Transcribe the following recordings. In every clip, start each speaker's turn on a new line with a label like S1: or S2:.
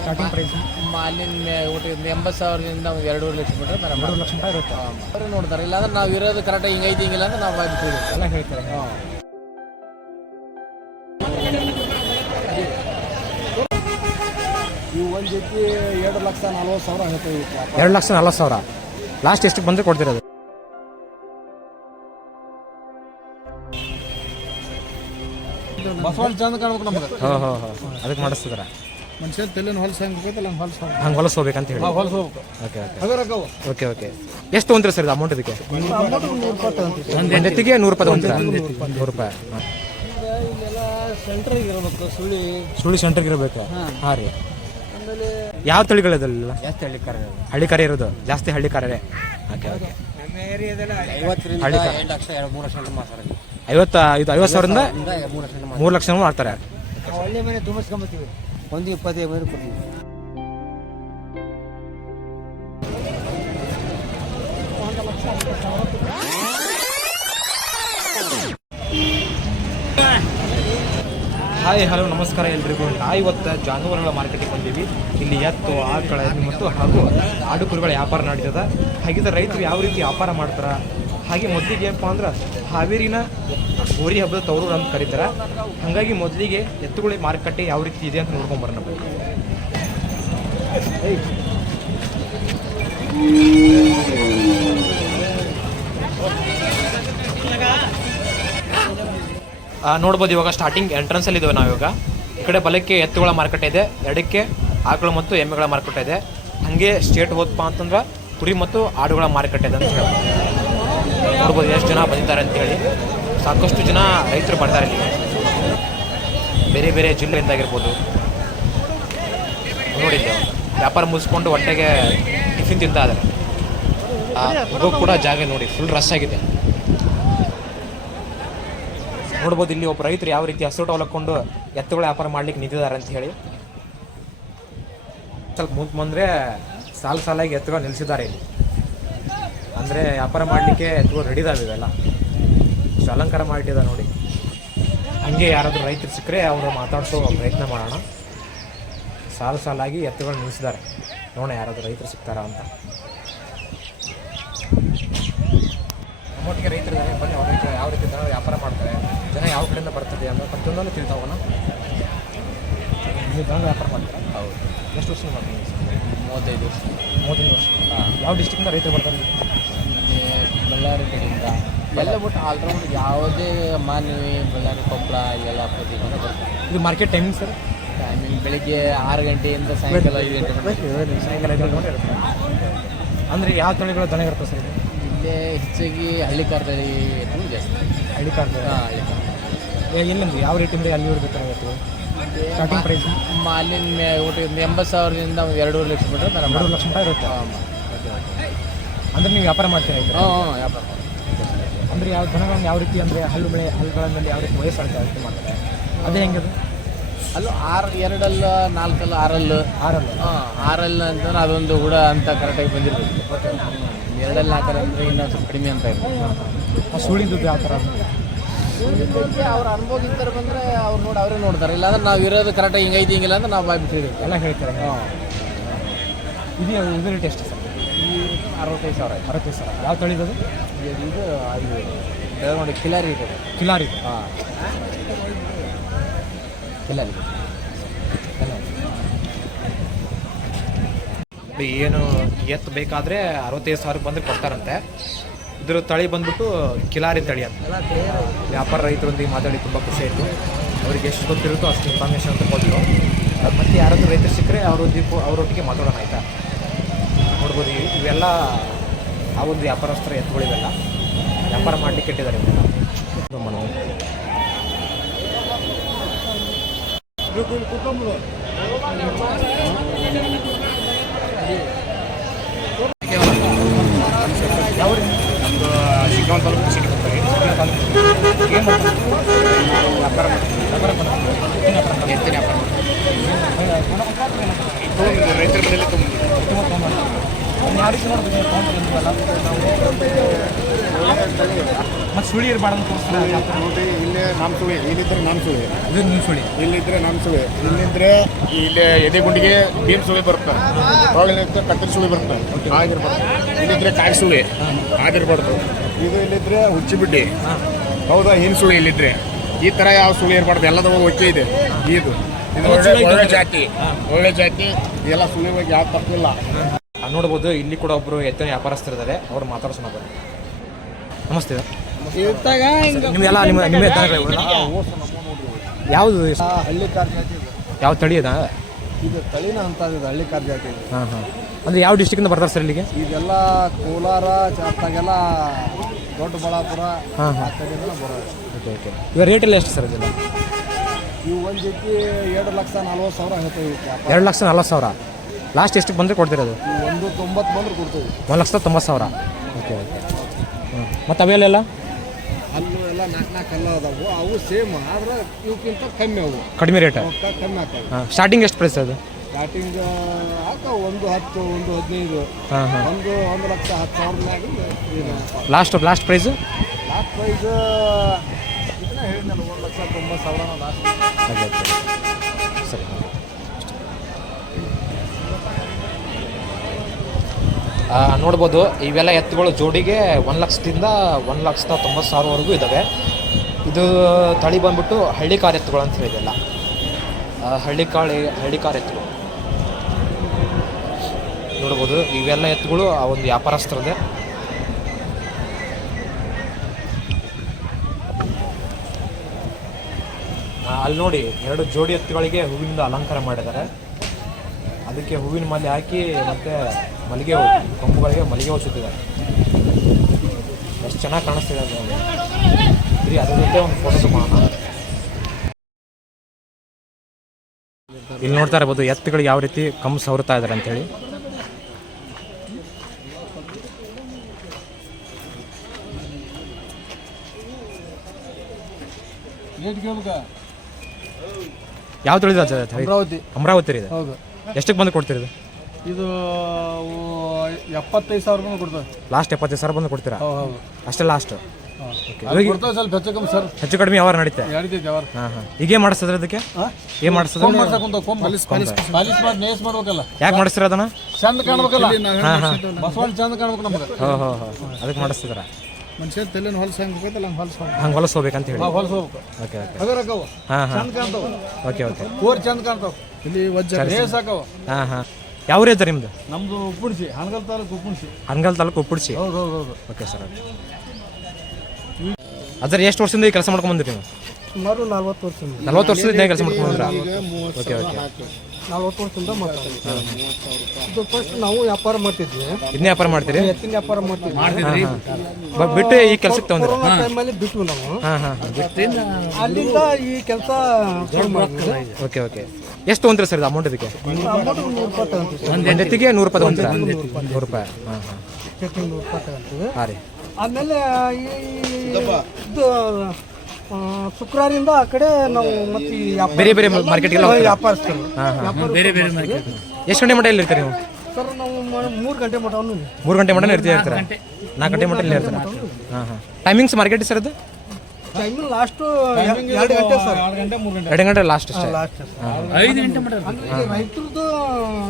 S1: Starting price
S2: ಅಲ್ಲಿನ ಊಟ ಎಂಬತ್ತು ಸಾವಿರದಿಂದ ಒಂದು ಎರಡೂವರೆ ಲಕ್ಷ ಬಿಟ್ಟರೆ ಮೇಡಮ್.
S1: ಎರಡು ಲಕ್ಷ ರೂಪಾಯಿ ಇರುತ್ತೆ.
S2: ಅವರು ನೋಡ್ತಾರೆ. ಇಲ್ಲಾಂದ್ರೆ ನಾವು ಇರೋದು ಕರೆಕ್ಟಾಗಿ ಹಿಂಗೈತಿ ಹಿಂಗಿಲ್ಲ ಅಂದ್ರೆ ನಾವು ಬಿಟ್ಟಿದ್ದೀವಿ
S1: ಎಲ್ಲ ಹೇಳ್ತಾರೆ.
S2: ಇವು ಒಂದು ಜೊತೆ ಎರಡು ಲಕ್ಷ ನಲ್ವತ್ತು ಸಾವಿರ ಆಗುತ್ತೆ
S1: ಎರಡು ಲಕ್ಷ ನಲ್ವತ್ತು ಸಾವಿರ. ಲಾಸ್ಟ್ ಎಷ್ಟಕ್ಕೆ ಬಂದರೆ ಕೊಡ್ತಿರೋದು
S2: ಬಸವಣ್ಣ ಚಂದ ಕಾಣ್ಬೇಕು ನಮ್ಗೆ.
S1: ಹೋ ಹೋ ಹೋ. ಅದಕ್ಕೆ ಮಾಡಿಸ್ತಿದಾರೆ?
S2: ಮನುಷ್ಯನ ತಲೆನ ಹೊಲಸು ಹೆಂಗೆ ಬೇಕಲ್ಲ ಹಂಗೆ ಹೊಲಸು
S1: ಹಂಗೆ ಹೊಲಸು ಹೋಗ್ಬೇಕಂತ ಹೇಳಿ.
S2: ಹೊಲಸ ಹೋಗ್ಬೇಕು.
S1: Okay okay.
S2: ಅದರಕ್ಕವು
S1: okay okay. ಎಷ್ಟು ತೊಗೊಂತೀರಿ ಸರ್ ಅಮೌಂಟ್ ಇದಕ್ಕೆ? ಒಂದು ಎತ್ತಿಗೆ ನೂರು ರೂಪಾಯಿ ತೊಗೊಂತೀರಾ? ನೂರು ರೂಪಾಯಿ. ಹಾಂ.
S2: ಇಲ್ಲೆಲ್ಲ ಸೆಂಟ್ರಿಗೆ ಇರಬೇಕು ಸುಳಿ.
S1: ಸುಳಿ ಸೆಂಟ್ರಿಗೆ ಇರಬೇಕು? ಹಾಂ. ರೀ.
S2: ಆಮೇಲೆ
S1: ಯಾವ ತಳಿಗಳಿದಲ್ಲ
S2: ಜಾಸ್ತಿ ಹಳ್ಳಿ ಕರೆ
S1: ಹಳ್ಳಿ ಕರೆ ಇರೋದು? ಜಾಸ್ತಿ ಹಳ್ಳಿ ಕರೆ ಓಕೆ ಓಕೆ.
S2: ನಮ್ಮ ಏರಿಯಾದಲ್ಲ ಐವತ್ತರಿಂದ
S1: ಹಳ್ಳಿ ಕರ.
S2: ಎಂಟು ಲಕ್ಷ ಎರಡು ಮೂರು ಲಕ್ಷ ಮಾತಾಡೋದು
S1: ಐವತ್ತು ಇದು ಐವತ್ತು ಸಾವಿರದಿಂದ
S2: ಮೂರು ಲಕ್ಷ ಗಂಟೆ
S1: ಮೂರು ಲಕ್ಷ ಮಾಡ್ತಾರೆ.
S2: ಒಳ್ಳೆ ಮನೆ ತುಂಬಿಸ್ಕೊಂಬತ್ತೀವಿ ಒಂದು ಇಪ್ಪತ್ತೈದು ಮನೆ ಕೊಡ್ತೀವಿ.
S1: ಹಾಯ್ ಹಲೋ ನಮಸ್ಕಾರ ಎಲ್ರಿಗೂ. ನಾ ಇವತ್ತು ಜಾನುವಾರುಗಳ ಮಾರ್ಕೆಟಿಗೆ ಬಂದೀವಿ. ಇಲ್ಲಿ ಎತ್ತು ಆಕಳ ಮತ್ತು ಹಾಗೂ ಆಡು ಕುರಿಗಳ ವ್ಯಾಪಾರ ನಡೀತದ. ಹಾಗಿದ್ರೆ ರೈತರು ಯಾವ ರೀತಿ ವ್ಯಾಪಾರ ಮಾಡ್ತಾರ? ಹಾಗೆ ಮೊದಲಿಗೆ ಏನಪ್ಪ ಅಂದ್ರೆ ಹಾವೇರಿನ ಗೋರಿ ಹಬ್ಬದ ತವರು ಅಂತ ಕರೀತಾರೆ. ಹಾಗಾಗಿ ಮೊದಲಿಗೆ ಎತ್ತುಗಳ ಮಾರುಕಟ್ಟೆ ಯಾವ ರೀತಿ ಇದೆ ಅಂತ ನೋಡ್ಕೊಂಬರೋಣ ನೋಡ್ಬೋದು ಇವಾಗ ಸ್ಟಾರ್ಟಿಂಗ್ ಎಂಟ್ರೆನ್ಸ್ ಅಲ್ಲಿ ಇದಾವೆ ನಾವು ಇವಾಗ ಈ ಕಡೆ ಬಲಕ್ಕೆ ಎತ್ತುಗಳ ಮಾರುಕಟ್ಟೆ ಇದೆ, ಎಡಕ್ಕೆ ಆಕಳು ಮತ್ತು ಎಮ್ಮೆಗಳ ಮಾರುಕಟ್ಟೆ ಇದೆ. ಹಾಗೆ ಸ್ಟೇಟ್ ಹೋದಪ್ಪ ಅಂತಂದ್ರೆ ಕುರಿ ಮತ್ತು ಆಡುಗಳ ಮಾರುಕಟ್ಟೆ ಇದೆ ಅಂತ ಹೇಳ್ಬೋದು. ನೋಡ್ಬೋದು ಎಷ್ಟು ಜನ ಬಂದಿದ್ದಾರೆ ಅಂತ ಹೇಳಿ ಸಾಕಷ್ಟು ಜನ ರೈತರು ಬರ್ತಾರೆ ಇಲ್ಲಿ. ಬೇರೆ ಬೇರೆ ಜಿಲ್ಲೆಯಿಂದ ಆಗಿರ್ಬೋದು. ನೋಡಿದ್ದೆ ವ್ಯಾಪಾರ ಮುಗಿಸ್ಕೊಂಡು ಹೊಟ್ಟೆಗೆ ಟಿಫಿನ್ ತಿಂತಾ ಇದ್ದಾರೆ. ಹೋಗೋಕೆ ಕೂಡ ಜಾಗ ನೋಡಿ ಫುಲ್ ರಶ್ ಆಗಿದೆ. ನೋಡ್ಬೋದು ಇಲ್ಲಿ ಒಬ್ಬ ರೈತರು ಯಾವ ರೀತಿ ಹಸಿರು ಹೊಲಕ್ಕೊಂಡು ಎತ್ತುಗಳ ವ್ಯಾಪಾರ ಮಾಡ್ಲಿಕ್ಕೆ ನಿಂತಿದ್ದಾರೆ ಅಂತ ಹೇಳಿ. ಸ್ವಲ್ಪ ಮುಂದೆ ಬಂದರೆ ಸಾಲು ಸಾಲಾಗಿ ಎತ್ತುಗಳು ನಿಲ್ಲಿಸಿದ್ದಾರೆ ಇಲ್ಲಿ. ಅಂದರೆ ವ್ಯಾಪಾರ ಮಾಡಲಿಕ್ಕೆ ತುಂಬ ರೆಡಿ ಇದಾವೆ ಇವೆಲ್ಲ. ಇಷ್ಟು ಅಲಂಕಾರ ಮಾಡಿಟ್ಟಿದ್ದಾರೆ ನೋಡಿ. ಹಂಗೆ ಯಾರಾದರೂ ರೈತರು ಸಿಕ್ಕರೆ ಅವರು ಮಾತಾಡಿಸೋ ಪ್ರಯತ್ನ ಮಾಡೋಣ. ಸಾಲು ಸಾಲಾಗಿ ಎತ್ತುಗಳು ನಿಲ್ಲಿಸಿದ್ದಾರೆ ನೋಡೋಣ ಯಾರಾದರೂ ರೈತರು ಸಿಗ್ತಾರಾ ಅಂತ. ನಮ್ಮೊಟ್ಟಿಗೆ ರೈತರಿದ್ದಾರೆ ಬನ್ನಿ ಅವ್ರ ರೈತರು ಯಾವ ರೀತಿ ಜನ ವ್ಯಾಪಾರ ಮಾಡ್ತಾರೆ ಜನ ಯಾವ ಕಡೆಯಿಂದ ಬರ್ತದೆ ಅನ್ನೋ ಪ್ರತಿಯೊಂದನ್ನು ತಿಳ್ತಾವಲ್ಲ ನೀವು ಜನ ವ್ಯಾಪಾರ ಮಾಡ್ತಾರೆ? ಹೌದು. ಎಷ್ಟು ವರ್ಷ ಮಾಡ್ತೀವಿ
S2: ಮೂವತ್ತೈದು ವರ್ಷ.
S1: ಮೂವತ್ತೈದು ವರ್ಷ. ಯಾವ ಡಿಸ್ಟಿಕ್ನಿಂದ ರೈತರು ಬರ್ತಾರೆ?
S2: ಇಲ್ಲಿ ಬಳ್ಳಾರಿ ಕಡೆಯಿಂದ ಎಲ್ಲ ಬಿಟ್ಟು ಆಲ್ರೌಂಡ್ ಯಾವುದೇ ಮಾನ್ವಿ ಬಳ್ಳಾರಿ ಕೊಪ್ಪಳ ಎಲ್ಲ ಪ್ರತಿ ಬರ್ತದೆ
S1: ಇದು ಮಾರ್ಕೆಟ್ ಟೈಮಿಂಗ್ ಸರ್
S2: ಟೈಮಿಂಗ್ ಬೆಳಿಗ್ಗೆ ಆರು ಗಂಟೆಯಿಂದ ಸಾಯಂಕಾಲ ಐದು ಗಂಟೆ ಮಟ್ಟ
S1: ಸಾಯಂಕಾಲ ಐದು ಗಂಟೆ ಇರುತ್ತೆ. ಅಂದರೆ ಯಾವ ತಳಿಗಳು ದನ ಇರುತ್ತೆ ಸರ್ ಇದು?
S2: ಇಲ್ಲೇ ಹೆಚ್ಚಾಗಿ ಹಳ್ಳಿ ಕಾರದಲ್ಲಿ ಜಾಸ್ತಿ.
S1: ಹಳ್ಳಿ ಕಾರ್ಡ್
S2: ಹಾಂ
S1: ಎಲ್ಲಿಂದ ಯಾವ ರೇಟಿಂದ ಅಲ್ಲಿ ಇರ್ಬೇಕು ಇವತ್ತು ಸ್ಟಾರ್ಟಿಂಗ್ ಪ್ರೈಸ್
S2: ಅಲ್ಲಿ ಮೇ ಊಟ ಎಂಬತ್ತು ಸಾವಿರದಿಂದ ಒಂದು ಎರಡೂವರೆ ಲಕ್ಷ ಬಿಟ್ಟರೆ
S1: ಎರಡು ಲಕ್ಷ ರೂಪಾಯಿ ಇರುತ್ತೆ? ಅಂದ್ರೆ ನೀವು ವ್ಯಾಪಾರ ಮಾಡ್ತೀರಾ ಇದ್ರೆ
S2: ಹಾಂ ವ್ಯಾಪಾರ.
S1: ಅಂದ್ರೆ ಯಾವ ದನಗಳನ್ನ ಯಾವ ರೀತಿ ಅಂದರೆ ಹಲ್ಲು ಬೆಳೆ ಹಲ್ಲುಗಳಲ್ಲಿ ಯಾವ ರೀತಿ ವಯಸ್ಸಾಗುತ್ತೆ ರೀತಿ ಮಾಡ್ತಾರೆ? ಅದೇ ಹೆಂಗದು
S2: ಅಲ್ಲೂ ಆರು ಎರಡಲ್ಲ ನಾಲ್ಕಲ್ಲ ಆರಲ್ಲು.
S1: ಆರಲ್ಲ.
S2: ಹಾಂ ಆರಲ್ಲ ಅಂತಂದ್ರೆ ಅದೊಂದು ಕೂಡ ಅಂತ ಕರೆಕ್ಟಾಗಿ ಬಂದಿರ್ಬೇಕು ಎರಡಲ್ಲಿ ನಾಲ್ಕಲ್ಲ ಅಂದರೆ ಇನ್ನೊಂದು ಸ್ವಲ್ಪ ಕಡಿಮೆ ಅಂತ ಇರ್ತದೆ
S1: ಆ ಸುಳಿದು ಯಾವ ಥರ?
S2: ಅವ್ರ ಅನುಭವ ಬಂದ್ರೆ ಅವ್ರು ನೋಡಿ ಅವರೇ ನೋಡ್ತಾರೆ. ಇಲ್ಲಾಂದ್ರೆ ನಾವು ಇರೋದು ಕರೆಕ್ಟಾಗಿ ಹಿಂಗೈತಿ ಹಿಂಗಿಲ್ಲ ಅಂದ್ರೆ ನಾವು ಬಾಯ್ಬಿಟ್ಟಿದ್ದೀವಿ
S1: ಎಲ್ಲ ಹೇಳ್ತಾರೆ.
S2: ಹಾಂ.
S1: ಇದು ಇದು ರೇಟ್ ಎಷ್ಟು ಸರ್?
S2: ಅರವತ್ತೈದು ಸಾವಿರ ಆಯ್ತು.
S1: ಅರವತ್ತೈದು ಸಾವಿರ. ಯಾವ ತಳಿ ಅದು
S2: ಇದು ಅದು ನೋಡಿ ಕಿಲಾರಿ ಇದೆ.
S1: ಕಿಲಾರಿ.
S2: ಹಾಂ. ಕಿಲಾರಿ.
S1: ಏನು ಎತ್ತು ಬೇಕಾದರೆ ಅರವತ್ತೈದು ಸಾವಿರಕ್ಕೆ ಬಂದರೆ ಕೊಡ್ತಾರಂತೆ. ಇದ್ರ ತಳಿ ಬಂದ್ಬಿಟ್ಟು ಕಿಲಾರಿ ತಳಿ ಅಂತ. ವ್ಯಾಪಾರ ರೈತರೊಂದಿಗೆ ಮಾತಾಡಿ ತುಂಬ ಖುಷಿ ಆಯಿತು. ಅವ್ರಿಗೆ ಎಷ್ಟು ಗೊತ್ತಿರುತ್ತೋ ಅಷ್ಟು ಇನ್ಫಾರ್ಮೇಷನ್ ಅಂತ ಕೊಟ್ಟರು ಮತ್ತೆ ಯಾರಾದರೂ ರೈತರು ಸಿಕ್ಕರೆ ಅವರೊಂದಿಗೆ ಅವರೊಟ್ಟಿಗೆ ಮಾತಾಡೋಣ ಆಯಿತಾ? ನೋಡ್ಬೋದು ಇ- ಇವೆಲ್ಲ ಆ ಒಂದು ವ್ಯಾಪಾರಸ್ಥರ ಎತ್ತುಗಳಿವೆಲ್ಲ ವ್ಯಾಪಾರ ಮಾಡಲಿಕ್ಕೆ ಇಟ್ಟಿದ್ದಾರೆ ಇವೆಲ್ಲ ನಮ್ಮ ನಾವು ಯಾವ
S2: ನಮ್ಮದು ಶಿಗ್ಗಾಂವ್ ತಾಲೂಕು ಸಿಟಿ ಬರ್ತಾರೆ
S1: ಏನು ಮಾಡ್ತಾರೆ
S2: ವ್ಯಾಪಾರ
S1: ವ್ಯಾಪಾರ ಮಾಡ್ತಾರೆ ಏನು ವ್ಯಾಪಾರ ಮಾಡ್ತಾರೆ?
S2: ಎತ್ತಿನ ವ್ಯಾಪಾರ
S1: ಏನು-
S2: ರೈತರ ಮನೆಯಲ್ಲಿ ತುಂಬ
S1: ತುಂಬ ತೊಗೊಂಡ್ಬರ್ತಾರೆ. ತೋರಿಸ್ತಾರೆ
S3: ನೋಡಿ ಇಲ್ಲಿ ನಮ್ಮ ಸುಳಿ ಇಲ್ಲಿದ್ರೆ ನಮ್ಮ ಸುಳಿ.
S1: ಇದು ನಿಮ್ಮ ಸುಳಿ.
S3: ಇಲ್ಲಿದ್ರೆ ನಮ್ಮ ಸುಳಿ. ಇಲ್ಲಿದ್ರೆ ಇಲ್ಲಿ ಎದೆ ಗುಂಡಿಗೆ ಬೀಮ್ ಸುಳಿ ಬರುತ್ತೆ. ಒಳಗಿರುತ್ತೆ ಕತ್ತರಿ ಸುಳಿ ಬರುತ್ತೆ. ಆಗಿರ್ಬಾರ್ದು ಇಲ್ಲಿದ್ರೆ ಕಾಯಿ ಸುಳಿ ಆಗಿರ್ಬಾರ್ದು ಇದು ಇಲ್ಲಿದ್ರೆ ಹುಚ್ಚಿಬಿಡ್ಡಿ. ಹೌದಾ? ಹಿನ್ ಸುಳಿ ಇಲ್ಲಿದ್ರೆ. ಈ ತರ ಯಾವ ಸುಳಿ ಇರಬಾರ್ದು? ಎಲ್ಲದೂ ಒಕ್ಕೆ ಇದೆ. ಇದು. ಇದು ಒಳ್ಳೆ ಜಾತಿ. ಒಳ್ಳೆ ಜಾತಿ. ಎಲ್ಲ ಸುಳಿ ಬಗ್ಗೆ ಯಾವ ತಪ್ಪಿಲ್ಲ
S1: ನೋಡ್ಬೋದು ಇಲ್ಲಿ ಕೂಡ ಒಬ್ರು ಎತ್ತಿನ ವ್ಯಾಪಾರಸ್ಥರಿದ್ದಾರೆ. ಅವ್ರು ಮಾತಾಡ್ಸೋಣ ನಮಸ್ತೆ. ನಿಮ್ಗೆಲ್ಲ ನಿಮ್ಮ ನಿಮ್ಮ ಎತ್ತನಗಳು ಯಾವುದು
S4: ಹಳ್ಳಿ ಕಾರ್ ಜಾತಿ
S1: ಯಾವ ತಳಿ ಅದ?
S4: ಇದು ತಳಿನ ಅಂತ ಇದು ಹಳ್ಳಿ ಕಾರ್ ಜಾತಿ.
S1: ಹಾಂ ಹಾಂ. ಅಂದರೆ ಯಾವ ಡಿಸ್ಟಿಕ್ನಿಂದ ಬರ್ತಾರೆ ಸರ್ ಇಲ್ಲಿಗೆ?
S4: ಇದೆಲ್ಲ ಕೋಲಾರ ಜಾತಾಗೆಲ್ಲ ದೊಡ್ಡಬಳ್ಳಾಪುರ
S1: ಹಾಂ ಹಾಂ.
S4: ಕಡೆಯಿಂದ ಬರೋದು.
S1: Okay okay. ಇವಾಗ ರೇಟ್ ಎಲ್ಲ ಎಷ್ಟು ಸರ್ ಇದೆಲ್ಲ?
S4: ಇವು ಒಂದು ಜೊತೆ ಎರಡು ಲಕ್ಷ ನಲ್ವತ್ತು ಸಾವಿರ ಹೇಳ್ತೀವಿ.
S1: ಎರಡು ಲಕ್ಷ ನಲ್ವತ್ತು ಸಾವಿರ. ಲಾಸ್ಟ್ ಎಷ್ಟಕ್ಕೆ ಬಂದರೆ ಕೊಡ್ತಿರೋದು
S4: ಒಂದು ತೊಂಬತ್ತು ಬಂದ್ರೆ ಕೊಡ್ತೀವಿ.
S1: ಒಂದು ಲಕ್ಷದ ತೊಂಬತ್ತು ಸಾವಿರ. Okay okay. ಹ್ಞೂ ಮತ್ತು ಅವೆಲ್ಲ
S4: ನಾಲ್ಕು ನಾಲ್ಕು ಅಲ್ಲ ಅದಾವು. ಅವು ಸೇಮ್ ಆದ್ರೆ ಇವಕ್ಕಿಂತ ಕಮ್ಮಿ ಅವು.
S1: ಕಡಿಮೆ ರೇಟ್
S4: ರೊಕ್ಕ ಕಮ್ಮಿ ಆಗ್ತವೆ.
S1: ಸ್ಟಾರ್ಟಿಂಗ್ ಎಷ್ಟು ಪ್ರೈಸ್ ಅದು?
S4: ಸ್ಟಾರ್ಟಿಂಗ್ ಹಾಕ ಒಂದು ಹತ್ತು ಒಂದು ಹದಿನೈದು.
S1: ಹಾಂ ಹಾಂ.
S4: ಒಂದು ಒಂದು ಲಕ್ಷ ಹತ್ತು ಸಾವಿರ ಮ್ಯಾಗ
S1: last last price
S4: last price ಇದನ್ನ ಹೇಳಿದ್ನಲ್ಲ ಒಂದು ಲಕ್ಷ ತೊಂಬತ್ತು ಸಾವಿರ ಲಾಸ್ಟ್
S1: ನೋಡ್ಬೋದು, ಇವೆಲ್ಲ ಎತ್ತುಗಳು ಜೋಡಿಗೆ ಒನ್ ಲಕ್ಷದಿಂದ ಒನ್ ಲಕ್ಷದ ತೊಂಬತ್ತು ಸಾವಿರವರೆಗೂ ಇದ್ದಾವೆ ಇದು ತಳಿ ಬಂದ್ಬಿಟ್ಟು ಹಳ್ಳಿ ಕಾರ್ ಎತ್ತುಗಳು ಅಂತ ಹೇಳಿದೆಲ್ಲ ಹಳ್ಳಿ ಕಾಳಿ, ಹಳ್ಳಿ ಕಾರ್ ಎತ್ತುಗಳು. ನೋಡ್ಬೋದು, ಇವೆಲ್ಲ ಎತ್ತುಗಳು ಆ ಒಂದು ವ್ಯಾಪಾರಸ್ಥರದೆ ಅಲ್ಲಿ ನೋಡಿ, ಎರಡು ಜೋಡಿ ಎತ್ತುಗಳಿಗೆ ಹೂವಿಂದ ಅಲಂಕಾರ ಮಾಡಿದ್ದಾರೆ. ಅದಕ್ಕೆ ಹೂವಿನ ಮಾಲೆ ಹಾಕಿ ಮತ್ತೆ ಮಲ್ಲಿಗೆ ಹೂ ಕೊಂಬುಗಳಿಗೆ ಮಲ್ಲಿಗೆ ಹೂ ಸುತ್ತಿದ್ದಾರೆ. ಎಷ್ಟು ಚೆನ್ನಾಗಿ ಕಾಣಿಸ್ತಿದೆ ಅದು. ಅದ್ರ ಜೊತೆ ಒಂದು ಫೋಟೋ ಮಾಡೋಣ ಇಲ್ಲಿ ನೋಡ್ತಾ ಇರ್ಬೋದು ಎತ್ತುಗಳಿಗೆ ಯಾವ ರೀತಿ ಕಮ್ಮು ಸವರ್ತಾ ಇದ್ದಾರೆ
S4: ಹೇಳಿ. ಕೇಳ್ಬೇಕ?
S1: ಯಾವ ತಿಳಿದ ತಳಿ
S4: ಅಮರಾವತಿ.
S1: ಅಮರಾವತಿ ರೀ
S4: ಹೌದು.
S1: ಎಷ್ಟಕ್ಕೆ ಬಂದು ಕೊಡ್ತೀರಿ
S4: ಇದು? ಇದು ಎಪ್ಪತ್ತೈದು ಸಾವಿರ ಬಂದು ಕೊಡ್ತೇವೆ
S1: ಲಾಸ್ಟ್ ಎಪ್ಪತ್ತೈದು ಸಾವಿರ ಬಂದು ಕೊಡ್ತೀರಾ?
S4: ಹೌದು ಹೌದು.
S1: ಅಷ್ಟೇ ಲಾಸ್ಟ್?
S4: ಕೊಡ್ತೇವೆ ಸ್ವಲ್ಪ ಹೆಚ್ಚು ಕಮ್ಮಿ ಸರ್.
S1: ಹೆಚ್ಚು ಕಡಿಮೆ ಯಾವಾಗ ನಡೀತೆ?
S4: ಹೀಗೆ ಯಾವಾರ
S1: ಹಾಂ ಅದಕ್ಕೆ ಏನು ಮಾಡಿಸ್ತದ
S4: ಫೋನ್ ಮಾಡ್ಸಕ್ಕಂತ ಫೋನ್ ಪಾಲಿಸ್ ಪಾಲಿಸ್ ಮಾಡಿ ನೇಸ್ ಮಾಡ್ಬೇಕಲ್ಲ.
S1: ಯಾಕೆ ಮಾಡಿಸ್ತೀರ ಅದನ್ನ?
S4: ಚಂದ ಕಾಣ್ಬೇಕಲ್ಲ. ಬಸವಣ್ಣ ಚಂದ ಕಾಣ್ಬೇಕು ನಮ್ಗೆ.
S1: ಹೋ ಹೋ ಹೋ. ಅದಕ್ಕೆ ಮಾಡಿಸ್ತಿದ್ರ?
S4: ಮನುಷ್ಯ ತಲೆನ ಹೊಲಸ ಹಂಗೆ ಬೇಕಲ್ಲ ಹಂಗೆ ಹೊಲಸ
S1: ಹಂಗೆ. ಹೊಲಸ್ ಹೋಗ್ಬೇಕಂತ ಹೇಳಿ.
S4: ಹೊಲಸ ಹೋಗ್ಬೇಕು.
S1: Okay okay.
S4: ಹಗರಕ್ಕವು
S1: ಹಾಂ ಹಾಂ.
S4: ಚಂದ ಕಾಣ್ತಾವ.
S1: Okay okay.
S4: ಕೋರ್ ಚಂದ ಕಾಣ್ತಾವ. ಇಲ್ಲಿ ವಜ್ಜ ರೇಸ್ ಹಾಕವ.
S1: ಹಾಂ ಹಾಂ. ಯಾವ ಐತೆ ನಿಮ್ದು?
S4: ನಮ್ದು ಉಪ್ಪುಣಿಸಿ ಹಣಗಲ್ ತಾಲೂಕು ಉಪ್ಪುಣಿಸಿ
S1: ಹನ್ಗಲ್ ತಾಲೂಕು ಉಪ್ಪಿಡ್ಸಿ?
S4: ಹೌದು ಹೌದು ಹೌದು.
S1: ಓಕೆ ಸರ್ ಅದರ ಎಷ್ಟು ವರ್ಷದಿಂದ ಈ ಕೆಲಸ ಮಾಡ್ಕೊಂಡ್ ಬಂದಿರಿ ನೀವು?
S4: ಸುಮಾರು ನಲ್ವತ್ತು ವರ್ಷದಿಂದ.
S1: ನಲ್ವತ್ತು ವರ್ಷದಿಂದ ಕೆಲಸ ಮಾಡ್ಕೊಂಡ್ ಓಕೆ ಓಕೆ.
S4: ನಲ್ವತ್ತು ವರ್ಷದಿಂದ ಮಾಡ್ತೀವಿ ಇದು ಫಸ್ಟ್ ನಾವು ವ್ಯಾಪಾರ ಮಾಡ್ತಿದ್ವಿ.
S1: ಇನ್ನು ವ್ಯಾಪಾರ ಮಾಡ್ತೀರಿ?
S4: ಎತ್ತಿನ ವ್ಯಾಪಾರ ಮಾಡ್ತಿದ್ವಿ.
S1: ಹಾಂ ಬಿಟ್ಟು ಈ ಕೆಲಸಕ್ಕೆ ತಗೊಂಡ್ರಿ?
S4: ಕೊರೋನಾ ಟೈಮಲ್ಲಿ ಬಿಟ್ವಿ ನಾವು.
S1: ಹಾಂ ಹಾಂ
S4: ಅಲ್ಲಿಂದ ಈ ಕೆಲಸ
S1: ಓಕೆ ಓಕೆ. ಎಷ್ಟು ತೊಗೊಂತೀರಿ ಸರ್ ಇದು ಅಮೌಂಟ್ ಇದಕ್ಕೆ?
S4: ನೂರು ರೂಪಾಯಿ ತಗೊಂತೀವಿ
S1: ಒಂದು ಎತ್ತಿಗೆ ನೂರು ರೂಪಾಯಿ ತೊಗೊಂತೀರಾ ನೂರು ರೂಪಾಯಿ. ಹಾಂ ಹಾಂ.
S4: ನೂರು ರೂಪಾಯಿ ತಗೊಂತೀವಿ
S1: ಹಾಂ ರೀ.
S4: ಆಮೇಲೆ ಈ ಇದು ಆ, ಶುಕ್ರವಾರಿಂದ ಆ ಕಡೆ ನಾವು ಮತ್ತೆ ಈ ವ್ಯಾಪಾರ-
S1: ಬೇರೆ ಬೇರೆ ಮಾರ್ಕೆಟ್ಗೆಲ್ಲ ಹೋಗ್ತೀರಾ?
S4: ವ್ಯಾಪಾರಸ್ಥರು.
S1: ಹಾಂ ಹಾಂ. ಬೇರೆ ಮಾರ್ಕೆಟ್ ಎಷ್ಟು ಗಂಟೆ ಮಟ್ಟ ಇರ್ತೀರಿ ನೀವು?
S4: ಸರ್ ನಾವು ಮ- ಮೂರು ಗಂಟೆ ಮಟವನ್ನು
S1: ಮೂರು ಗಂಟೆ ಮಟ್ಟ ಇರ್ತೀರಿ? ಇರ್ತೀರಾ ನಾಲ್ಕು ಗಂಟೆ ಮಟ್ಟ ಇಲ್ಲಿ ಇರ್ತೀರಾ ಹಾಂ ಹಾಂ. ಟೈಮಿಂಗ್ಸ್ ಮಾರ್ಕೆಟ್ ಸರ್ ಅದು?
S4: ಟೈಮಿಂಗ್ ಲಾಸ್ಟ್ ಎರಡು ಗಂಟೆ ಸರ್. ಎರಡು ಗಂಟೆ ಮೂರು ಗಂಟೆ.
S1: ಎರಡು ಗಂಟೆ ಲಾಸ್ಟ್ ಅಷ್ಟೇ.
S4: ಲಾಸ್ಟ್ ಐದು ಗಂಟೆ ಅಂದ್ರೆ ರೈತರದ್ದು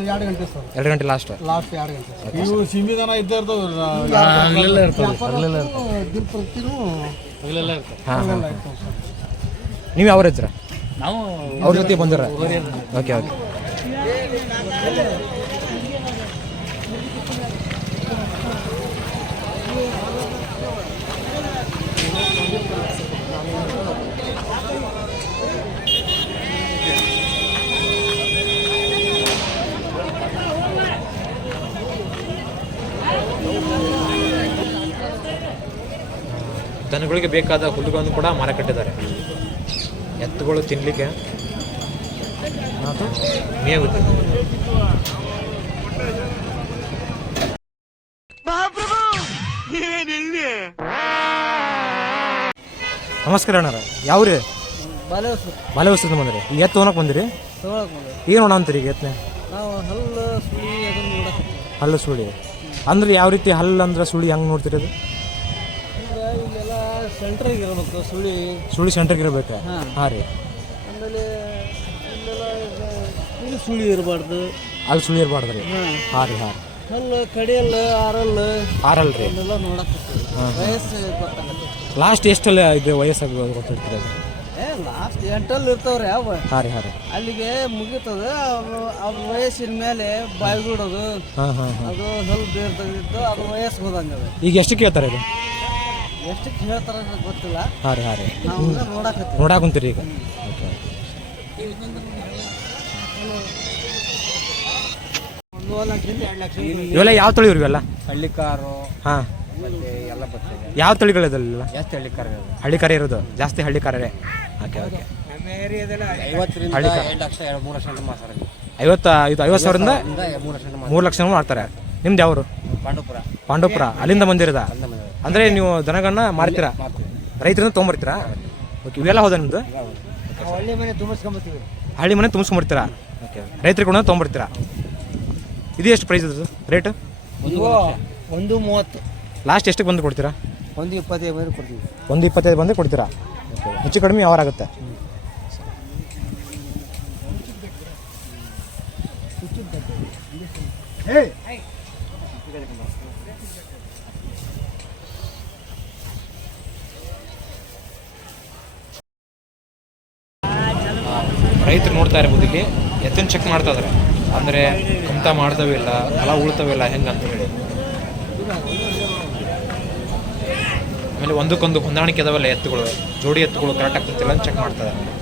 S4: ಎರಡು ಗಂಟೆ ಸರ್.
S1: ಎರಡು ಗಂಟೆ ಲಾಸ್ಟ್
S4: ಲಾಸ್ಟ್ ಎರಡು ಗಂಟೆ ಇವು ಸೀಮಿತನ ಇದ್ದೇ ಇರ್ತಾವೆ ದಿನಪ್ರತಿನೂ
S1: ಹಾಂ ಹಾಂ ನೀವು ಯಾವ
S4: ನಾವು
S1: ಅವ್ರ ಜೊತೆ ಬಂದಿರ ಓಕೆ ಓಕೆ. ದನಗಳಿಗೆ ಬೇಕಾದ ಹುಲ್ಲುಗಳನ್ನು ಕೂಡ ಮಾರಾಕಟ್ಟಿದ್ದಾರೆ ಎತ್ತುಗಳು ತಿನ್ನಲಿಕ್ಕೆ ಮೇವು ನಮಸ್ಕಾರ ಅಣ್ಣಾರ ಯಾವ್ರಿ?
S4: ಬಾಲೆ
S1: ವಸ್ತು ಬಂದ್ರಿ. ಈಗ ಎತ್ತು ತೊಗೊಳಕ್ ಬಂದಿರಿ ಏನು ನೋಡ ಅಂತೀರಿ ಈಗ ಎತ್ತನೆ
S4: ನಾವು ಹಲ್ಲು ಸುಳಿ
S1: ಅಂದ್ರೆ ಯಾವ ರೀತಿ ಹಲ್ಲು ಅಂದ್ರೆ ಸುಳಿ ಹೆಂಗೆ ನೋಡ್ತಿರೋದು
S5: ಸೆಂಟ್ರಿಗೆ ಇರಬೇಕು ಸುಳಿ.
S1: ಸುಳಿ ಸೆಂಟ್ರಿಗೆ ಇರಬೇಕು?
S5: ಹಾಂ.
S1: ಹಾಂ ರೀ.
S5: ಆಮೇಲೆ ಇಲ್ಲೆಲ್ಲ ಇಲ್ಲಿ ಸುಳಿ ಇರಬಾರ್ದು.
S1: ಅಲ್ಲಿ ಸುಳಿ ಇರಬಾರ್ದು ರೀ.
S5: ಹಾಂ.
S1: ಹಾಂ ರೀ ಹಾಂ
S5: ಹಲ್ಲು ಕಡಿಯಲ್ಲ ಆರಲ್ಲ.
S1: ಆರಲ್ ರೀ.
S5: ಇಲ್ಲೆಲ್ಲ ನೋಡಕ್ಕೆ ವಯಸ್ಸು ಗೊತ್ತಾಗತ್ತೆ
S1: ಲಾಸ್ಟ್ ಎಷ್ಟಲ್ಲ ಇದು ವಯಸ್ಸಾಗ ಗೊತ್ತಿರ್ತದೆ?
S5: ಏ ಲಾಸ್ಟ್ ಎಂಟಲ್ಲಿ ಇರ್ತಾವ್ರಿ ಅವ.
S1: ಹಾಂ ರೀ ಹಾಂ ರೀ.
S5: ಅಲ್ಲಿಗೆ ಮುಗೀತದ ಅವ್ರ- ಅವ್ರ ವಯಸ್ಸಿನ ಮೇಲೆ ಬಾಯ್
S1: ಬಿಡೋದು ಹಾಂ ಹಾಂ.
S5: ಅದು ಸ್ವಲ್ಪ ಬೇರೆ ತೆಗೆದಿತ್ತು ಅದು ವಯಸ್ಸು ಹೋದಂಗೆ
S1: ಈಗ ಎಷ್ಟು ಕೇಳ್ತಾರೆ ಇದು?
S5: ಎಷ್ಟಕ್ಕೆ ಹೇಳ್ತಾರ ಅಂತ ಗೊತ್ತಿಲ್ಲ.
S1: ಹಾಂ ರೀ ಹಾಂ ರೀ.
S5: ನಾವು ನೋಡಕತ್ತೀವಿ.
S1: ನೋಡಾಕ ಈಗ. ಓಕೆ
S5: ಒಂದು ಲಕ್ಷದಿಂದ ಎರಡು ಲಕ್ಷ
S1: ಇವೆಲ್ಲ ಯಾವ ತಳಿ ಇವೆಲ್ಲ?
S5: ಹಳ್ಳಿ ಕಾರು
S1: ಹಾಂ.
S5: ಮತ್ತೆ ಎಲ್ಲ ಬರ್ತದೆ.
S1: ಯಾವ ತಳಿಗಳಿದಲ್ಲ
S5: ಜಾಸ್ತಿ ಹಳ್ಳಿ ಕಾರ್
S1: ಹಳ್ಳಿ ಕರೆ ಇರೋದು? ಜಾಸ್ತಿ ಹಳ್ಳಿ ಕಾರೇ ಓಕೆ ಓಕೆ.
S5: ನಮ್ಮ ಏರಿಯಾದಲ್ಲಿ ಐವತ್ತರಿಂದ
S1: ಹಳ್ಳಿ ಕಾರ್.
S5: ಎರಡು ಲಕ್ಷ ಎರಡು ಮೂರು ಲಕ್ಷ ಗಂಟೆ ಮಾತಾರ
S1: ಐವತ್ತು ಇದು ಐವತ್ತು ಸಾವಿರದಿಂದ
S5: ಮೂರು ಲಕ್ಷ ಗಂಟೆ
S1: ಮೂರು ಲಕ್ಷ ಮಾಡ್ತಾರೆ. ನಿಮ್ದು ಯಾವರು?
S5: ಪಾಂಡವಪುರ.
S1: ಪಾಂಡವಪುರ. ಅಲ್ಲಿಂದ ಬಂದಿರದ ಅಂದರೆ ನೀವು ದನಗಳನ್ನ ಮಾರ್ತೀರಾ?
S5: ರೈತರನ್ನ
S1: ರೈತರಿಂದ ತೊಗೊಂಬರ್ತೀರಾ? ಓಕೆ ಇವೆಲ್ಲ ಹೌದಾ ನಿಮ್ದು?
S5: ಹಳ್ಳಿ ಮನೆ ತುಂಬಿಸ್ಕೊಂಬತ್ತೀವಿ
S1: ಹಳ್ಳಿ ಮನೆ ತುಂಬಿಸ್ಕೊಂಬರ್ತೀರಾ? ಓಕೆ ರೈತರಿಗೆ ಕೂಡ ತೊಗೊಂಬರ್ತೀರಾ? ಇದು ಎಷ್ಟು ಪ್ರೈಸ್ ಇದು ರೇಟ್
S5: ಒಂದು ಒಂದು ಮೂವತ್ತು.
S1: ಲಾಸ್ಟ್ ಎಷ್ಟಕ್ಕೆ ಬಂದು ಕೊಡ್ತೀರಾ?
S5: ಒಂದು ಇಪ್ಪತ್ತೈದು ಬಂದು ಕೊಡ್ತೀವಿ.
S1: ಒಂದು ಇಪ್ಪತ್ತೈದು ಬಂದು ಕೊಡ್ತೀರಾ? ಹೆಚ್ಚು ಕಡಿಮೆ ಯಾವ ಆಗುತ್ತೆ? ರೈತರು ನೋಡ್ತಾ ಇರ್ಬೋದು ಇಲ್ಲಿ. ಎತ್ತಿನ ಚೆಕ್ ಮಾಡ್ತಾ ಇದಾರೆ. ಅಂದರೆ ಮಾಡ್ತವೆ ಇಲ್ಲ ಹೊಲ ಉಳ್ತಾವಿಲ್ಲ ಹೆಂಗೆ ಅಂತ ಹೇಳಿ. ಆಮೇಲೆ ಒಂದಕ್ಕೊಂದು ಹೊಂದಾಣಿಕೆ ಅದಾವಲ್ಲ ಎತ್ತುಗಳು. ಜೋಡಿ ಎತ್ತುಗಳು ಕರೆಕ್ಟ್ ಆಗ್ತಿಲ್ಲ ಅಂತ ಚೆಕ್ ಮಾಡ್ತಾ ಇದ್ದಾರೆ?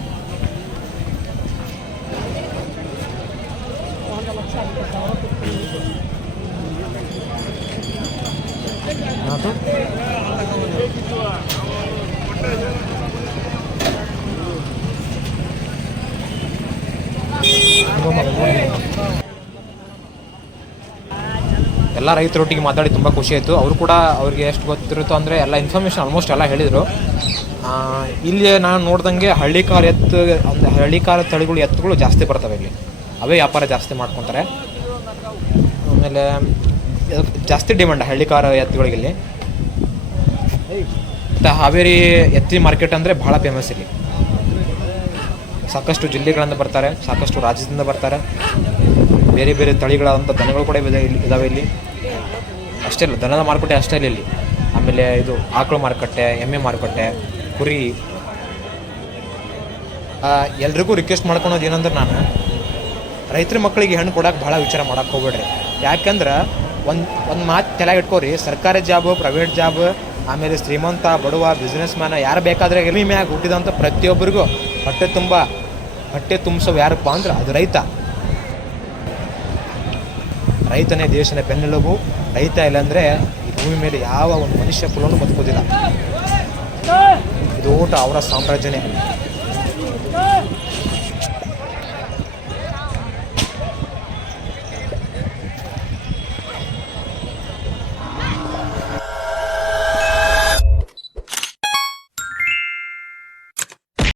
S1: ಎಲ್ಲ ರೈತರೊಟ್ಟಿಗೆ ಮಾತಾಡಿ ತುಂಬ ಖುಷಿ ಆಯಿತು. ಅವರು ಕೂಡ ಅವ್ರಿಗೆ ಎಷ್ಟು ಗೊತ್ತಿರುತ್ತೋ ಅಂದರೆ ಎಲ್ಲ ಇನ್ಫಾರ್ಮೇಷನ್ ಆಲ್ಮೋಸ್ಟ್ ಎಲ್ಲ ಹೇಳಿದರು. ಇಲ್ಲಿ ನಾನು ನೋಡ್ದಂಗೆ ಹಳ್ಳಿಕಾರ ಎತ್ತು, ಅಂದರೆ ಹಳ್ಳಿಕಾರ ತಳಿಗಳು, ಎತ್ತುಗಳು ಜಾಸ್ತಿ ಬರ್ತವೆ ಇಲ್ಲಿ. ಅವೇ ವ್ಯಾಪಾರ ಜಾಸ್ತಿ ಮಾಡ್ಕೊತಾರೆ. ಆಮೇಲೆ ಜಾಸ್ತಿ ಡಿಮ್ಯಾಂಡ್ ಹಳ್ಳಿಕಾರ ಎತ್ತುಗಳಿಗೆ ಇಲ್ಲಿ. ಹಾವೇರಿ ಎತ್ತಿ ಮಾರ್ಕೆಟ್ ಅಂದರೆ ಭಾಳ ಫೇಮಸ್ ಇಲ್ಲಿ. ಸಾಕಷ್ಟು ಜಿಲ್ಲೆಗಳಿಂದ ಬರ್ತಾರೆ, ಸಾಕಷ್ಟು ರಾಜ್ಯದಿಂದ ಬರ್ತಾರೆ. ಬೇರೆ ಬೇರೆ ತಳಿಗಳಾದಂಥ ದನಗಳು ಕೂಡ ಇದೆ ಇಲ್ಲಿ, ಇದಾವೆ ಇಲ್ಲಿ. ಅಷ್ಟೇ ಇಲ್ಲ ದನದ ಮಾರುಕಟ್ಟೆ ಅಷ್ಟೇ ಇಲ್ಲ ಇಲ್ಲಿ. ಆಮೇಲೆ ಇದು ಆಕಳು ಮಾರುಕಟ್ಟೆ, ಎಮ್ಮೆ ಮಾರುಕಟ್ಟೆ, ಕುರಿ. ಎಲ್ರಿಗೂ ರಿಕ್ವೆಸ್ಟ್ ಮಾಡ್ಕೊಳೋದು ಏನಂದ್ರೆ ನಾನು ರೈತರ ಮಕ್ಕಳಿಗೆ ಹೆಣ್ಣು ಕೊಡೋಕೆ ಭಾಳ ವಿಚಾರ ಮಾಡಕ್ಕೆ ಹೋಗ್ಬೇಡ್ರಿ. ಯಾಕಂದ್ರೆ ಒಂದು ಒಂದು ಮಾತು ತಲೆಗೆ ಇಟ್ಕೋರಿ, ಸರ್ಕಾರಿ ಜಾಬ್ ಪ್ರೈವೇಟ್ ಜಾಬ್, ಆಮೇಲೆ ಶ್ರೀಮಂತ, ಬಡವ ಬಿಸ್ನೆಸ್ ಮ್ಯಾನ ಯಾರು ಬೇಕಾದ್ರೆ ಎಲ್ಲಿ ಮ್ಯಾಗ ಹುಟ್ಟಿದಂಥ ಪ್ರತಿಯೊಬ್ಬರಿಗೂ ಹೊಟ್ಟೆ ತುಂಬ ಹೊಟ್ಟೆ ತುಂಬಿಸೋ ಯಾರಪ್ಪ ಅಂದ್ರೆ ಅದು ರೈತ. ರೈತನೇ ದೇಶನ ಬೆನ್ನೆಲುಬು. ರೈತ ಇಲ್ಲಾಂದರೆ ಈ ಭೂಮಿ ಮೇಲೆ ಯಾವ ಒಂದು ಮನುಷ್ಯ ಕುಲನೂ ಬದುಕೋದಿಲ್ಲ. ಇದು ಊಟ ಅವರ ಸಾಮ್ರಾಜ್ಯನೇ.